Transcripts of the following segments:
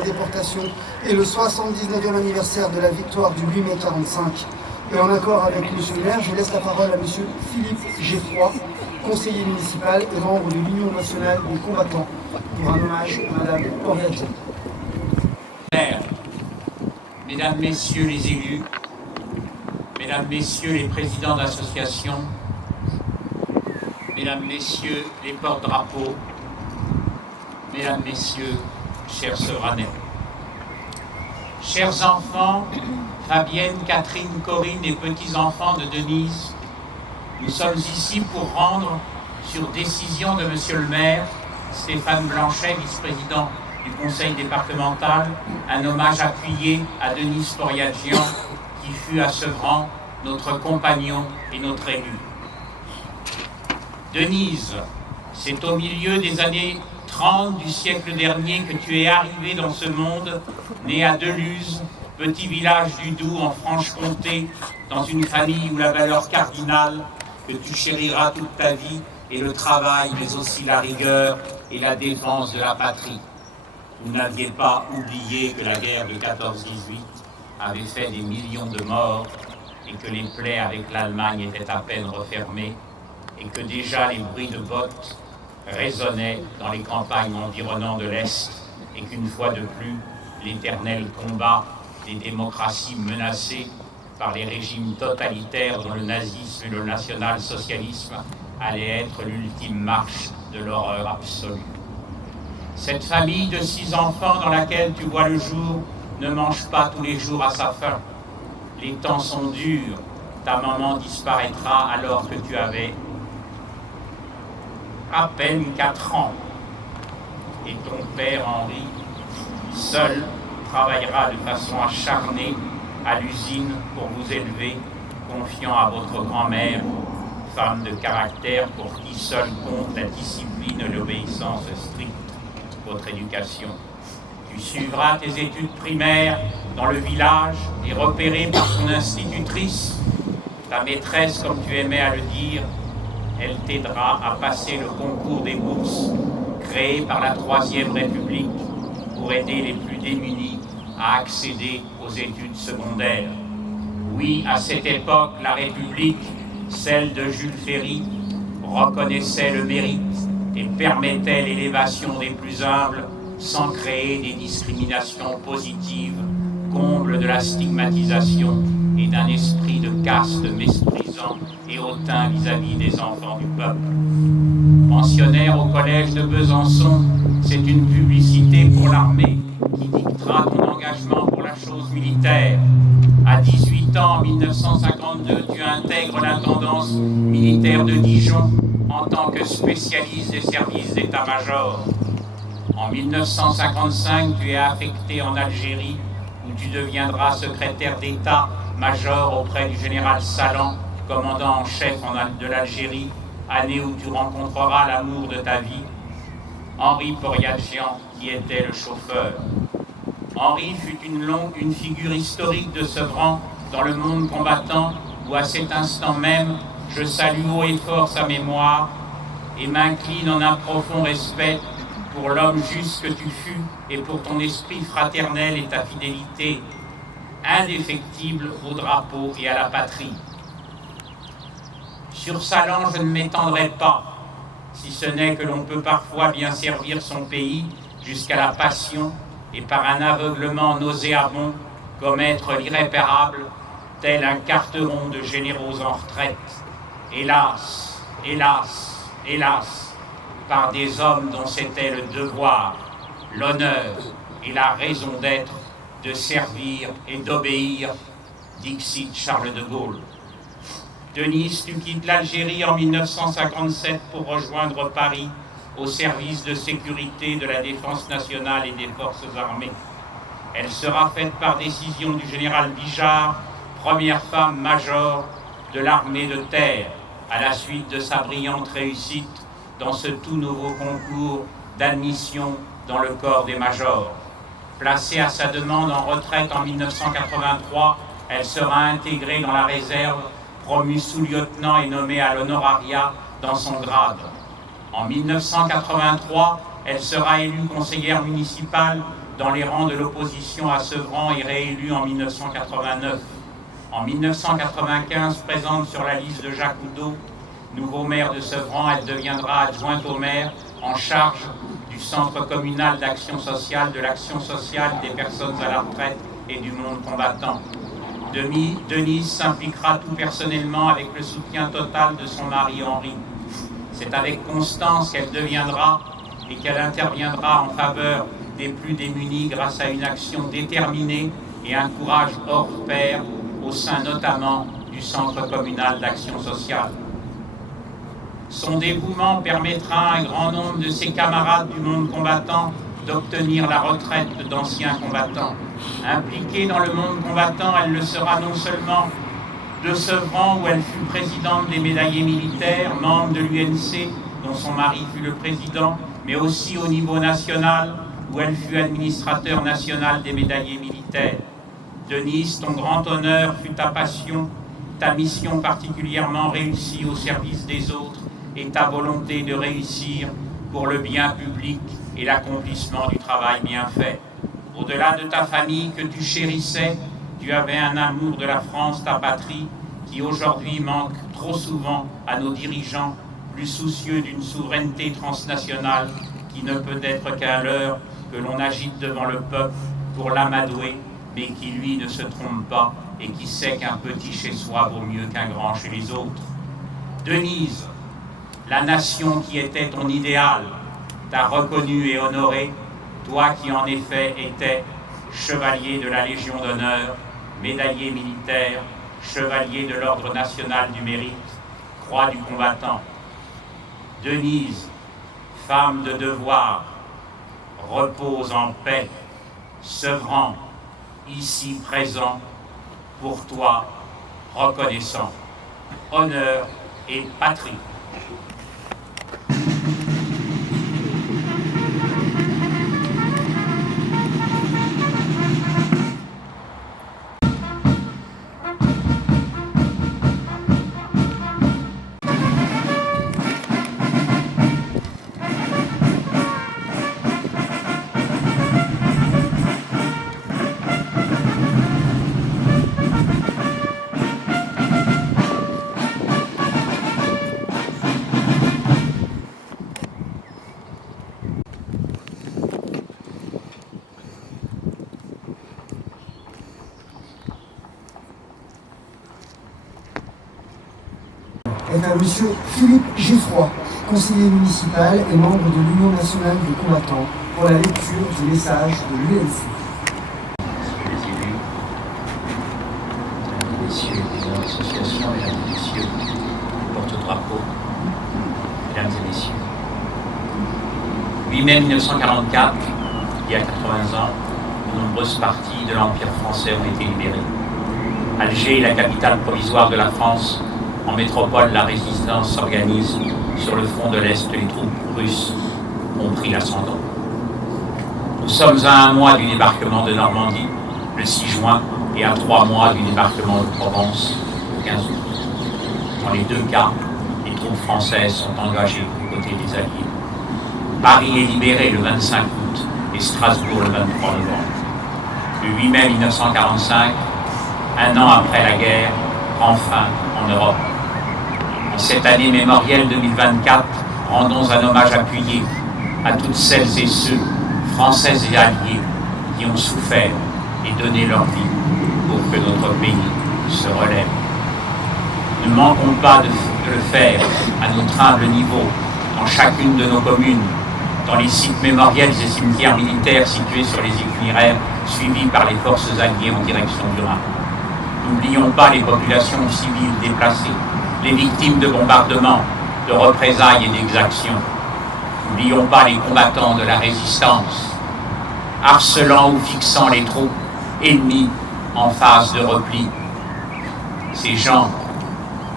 la déportation et le 79e anniversaire de la victoire du 8 mai 45. Et en accord avec M. le maire, je laisse la parole à M. Philippe Geffroy, conseiller municipal et membre de l'Union nationale des combattants, pour un hommage à Mme Oriadjian. Mesdames, Messieurs les élus, Mesdames, Messieurs les présidents d'associations, Mesdames, Messieurs les porte-drapeaux, Mesdames, Messieurs, chers Sevranais, chers enfants, Fabienne, Catherine, Corinne et petits-enfants de Denise, nous sommes ici pour rendre, sur décision de Monsieur le maire, Stéphane Blanchet, vice-président du conseil départemental, un hommage appuyé à Denise Oriadjian, qui fut à Sevran notre compagnon et notre élu. Denise, c'est au milieu des années 30 du siècle dernier que tu es arrivée dans ce monde, née à Deluz, petit village du Doubs en Franche-Comté, dans une famille où la valeur cardinale que tu chériras toute ta vie est le travail, mais aussi la rigueur et la défense de la patrie. Vous n'aviez pas oublié que la guerre de 14-18 avait fait des millions de morts et que les plaies avec l'Allemagne étaient à peine refermées et que déjà les bruits de bottes résonnaient dans les campagnes environnantes de l'Est et qu'une fois de plus, l'éternel combat des démocraties menacées par les régimes totalitaires dont le nazisme et le national-socialisme allaient être l'ultime marche de l'horreur absolue. Cette famille de 6 enfants dans laquelle tu vois le jour ne mange pas tous les jours à sa faim. Les temps sont durs, ta maman disparaîtra alors que tu avais à peine 4 ans. Et ton père Henri, seul, travaillera de façon acharnée à l'usine pour vous élever, confiant à votre grand-mère, femme de caractère pour qui seule compte la discipline et l'obéissance stricte, votre éducation. Tu suivras tes études primaires dans le village et repéré par ton institutrice, ta maîtresse comme tu aimais à le dire, elle t'aidera à passer le concours des bourses créé par la Troisième République pour aider les plus démunis à accéder aux études secondaires. Oui, à cette époque, la République, celle de Jules Ferry, reconnaissait le mérite et permettait l'élévation des plus humbles sans créer des discriminations positives, comble de la stigmatisation et d'un esprit de caste méprisant et hautain vis-à-vis des enfants du peuple. Pensionnaire au collège de Besançon, c'est une publicité pour l'armée qui dictera ton engagement pour la chose militaire. À 18 ans, en 1952, tu intègres l'intendance militaire de Dijon en tant que spécialiste des services d'état-major. En 1955, tu es affecté en Algérie où tu deviendras secrétaire d'état-major auprès du général Salan, commandant en chef de l'Algérie, année où tu rencontreras l'amour de ta vie, Henri Oriadjian, qui était le chauffeur. Henri fut une figure historique de Sevran dans le monde combattant où à cet instant même, je salue haut et fort sa mémoire et m'incline en un profond respect pour l'homme juste que tu fus et pour ton esprit fraternel et ta fidélité indéfectible au drapeau et à la patrie. Sur Salan, je ne m'étendrai pas, si ce n'est que l'on peut parfois bien servir son pays jusqu'à la passion et par un aveuglement nauséabond commettre l'irréparable, tel un carteron de généraux en retraite. Hélas, hélas, hélas, par des hommes dont c'était le devoir, l'honneur et la raison d'être de servir et d'obéir, dixit Charles de Gaulle. Denise, tu quittes l'Algérie en 1957 pour rejoindre Paris au service de sécurité de la défense nationale et des forces armées. Elle sera faite par décision du général Bijard, première femme major de l'armée de terre, à la suite de sa brillante réussite dans ce tout nouveau concours d'admission dans le corps des majors. Placée à sa demande en retraite en 1983, elle sera intégrée dans la réserve, promue sous-lieutenant et nommée à l'honorariat dans son grade. En 1983, Elle sera élue conseillère municipale dans les rangs de l'opposition à Sevran et réélue en 1989. En 1995, présente sur la liste de Jacques Oudot, nouveau maire de Sevran, elle deviendra adjointe au maire en charge du Centre communal d'action sociale, de l'action sociale des personnes à la retraite et du monde combattant. Denise s'impliquera tout personnellement avec le soutien total de son mari Henri. C'est avec constance qu'elle deviendra et qu'elle interviendra en faveur des plus démunis grâce à une action déterminée et un courage hors pair au sein notamment du Centre communal d'action sociale. Son dévouement permettra à un grand nombre de ses camarades du monde combattant d'obtenir la retraite d'anciens combattants. Impliquée dans le monde combattant, elle le sera non seulement de Sevran, où elle fut présidente des médaillés militaires, membre de l'UNC, dont son mari fut le président, mais aussi au niveau national, où elle fut administrateur national des médaillés militaires. Denise, ton grand honneur fut ta passion, ta mission particulièrement réussie au service des autres et ta volonté de réussir pour le bien public et l'accomplissement du travail bien fait. Au-delà de ta famille que tu chérissais, tu avais un amour de la France, ta patrie, qui aujourd'hui manque trop souvent à nos dirigeants, plus soucieux d'une souveraineté transnationale qui ne peut être qu'un leurre que l'on agite devant le peuple pour l'amadouer, mais qui lui ne se trompe pas et qui sait qu'un petit chez soi vaut mieux qu'un grand chez les autres. Denise, la nation qui était ton idéal, t'a reconnu et honoré, toi qui en effet étais chevalier de la Légion d'honneur, médaillé militaire, chevalier de l'Ordre national du mérite, croix du combattant. Denise, femme de devoir, repose en paix, Sevran, ici présent, pour toi, reconnaissant, honneur et patrie. Est à Monsieur Philippe Geffroy, conseiller municipal et membre de l'Union nationale des combattants, pour la lecture du message de l'UNC. Messieurs les élus, mesdames et messieurs les présidents d'association, mesdames et messieurs les porte-drapeaux, mesdames et messieurs. 8 mai 1944, il y a 80 ans, de nombreuses parties de l'Empire français ont été libérées. Alger, la capitale provisoire de la France, en métropole, la résistance s'organise. Sur le front de l'Est, les troupes russes ont pris l'ascendant. Nous sommes à 1 mois du débarquement de Normandie, le 6 juin, et à 3 mois du débarquement de Provence, le 15 août. Dans les deux cas, les troupes françaises sont engagées aux côtés des Alliés. Paris est libéré le 25 août et Strasbourg le 23 novembre. Le 8 mai 1945, 1 an après la guerre, prend fin en Europe. En cette année mémorielle 2024, rendons un hommage appuyé à toutes celles et ceux, Françaises et Alliés, qui ont souffert et donné leur vie pour que notre pays se relève. Ne manquons pas de le faire à notre humble niveau, dans chacune de nos communes, dans les sites mémoriels et cimetières militaires situés sur les itinéraires suivis par les forces alliées en direction du Rhin. N'oublions pas les populations civiles déplacées, les victimes de bombardements, de représailles et d'exactions. N'oublions pas les combattants de la résistance, harcelant ou fixant les troupes ennemies en phase de repli. Ces gens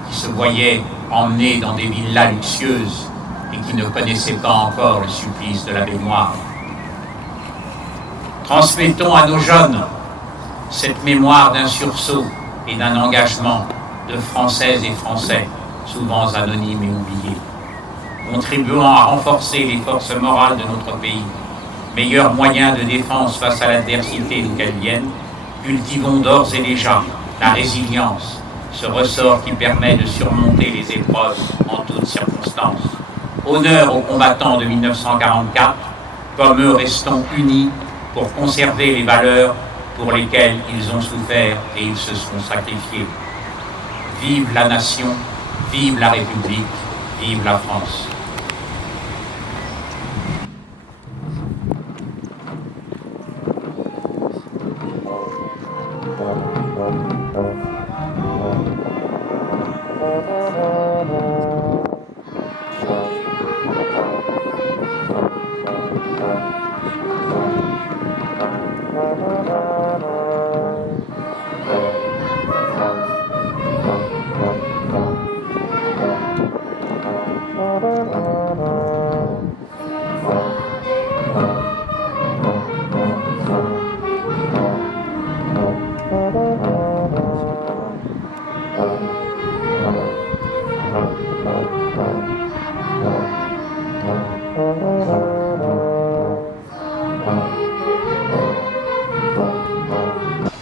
qui se voyaient emmenés dans des villas luxueuses et qui ne connaissaient pas encore le supplice de la baignoire. Transmettons à nos jeunes cette mémoire d'un sursaut et d'un engagement de Françaises et Français, souvent anonymes et oubliés. contribuant à renforcer les forces morales de notre pays. Meilleur moyen de défense face à l'adversité d'où qu'elle vienne, cultivons d'ores et déjà la résilience, ce ressort qui permet de surmonter les épreuves en toutes circonstances. Honneur aux combattants de 1944, comme eux restons unis pour conserver les valeurs pour lesquelles ils ont souffert et ils se sont sacrifiés. Vive la nation, vive la République, vive la France.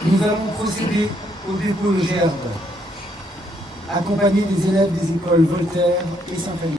Nous allons procéder au dépôt de gerbe, accompagné des élèves des écoles Voltaire et Saint-Agnès.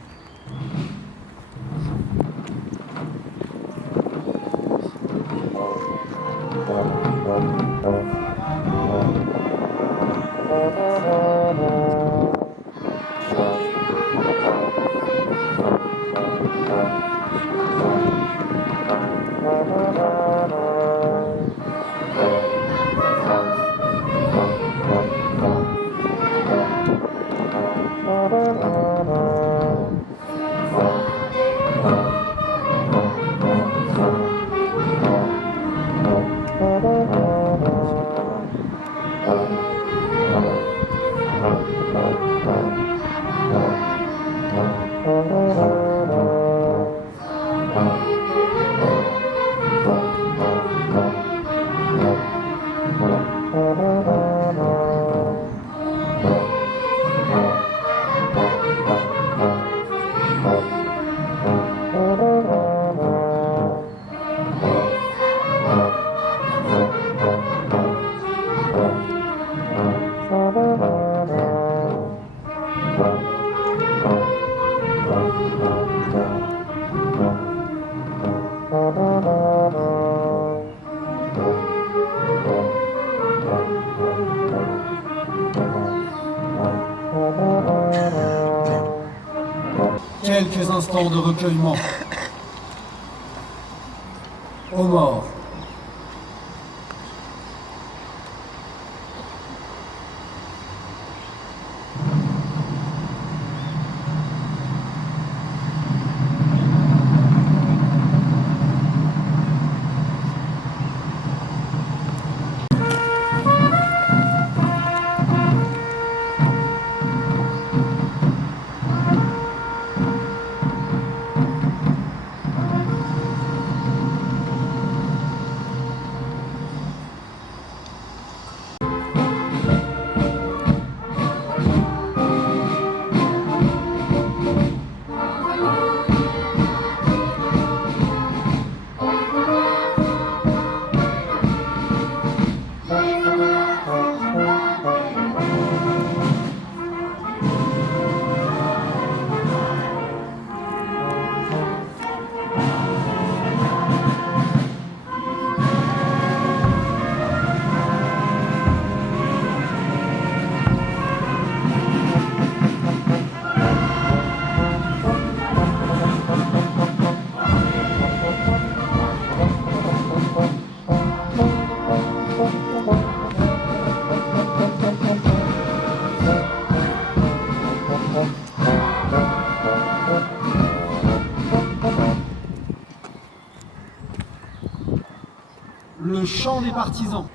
Quelques instants de recueillement. Aux morts. Le chant des partisans.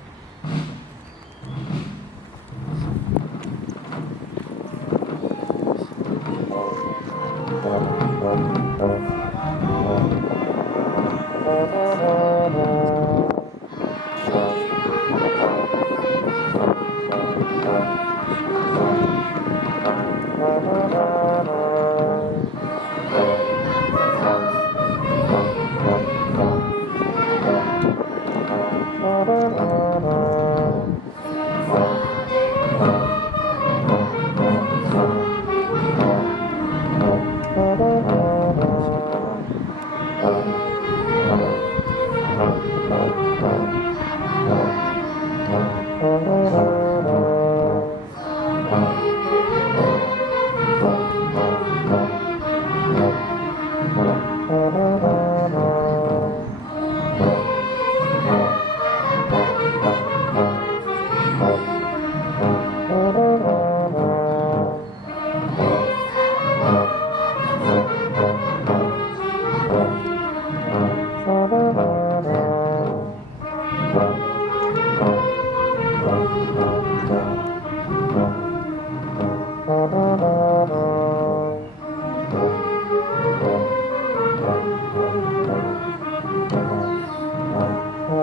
Repos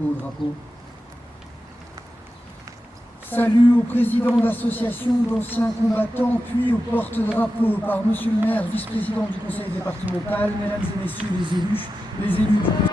au drapeau. Salut au président d'association d'anciens combattants, puis au porte-drapeau par Monsieur le maire, vice-président du conseil départemental, mesdames et messieurs les élus du conseil.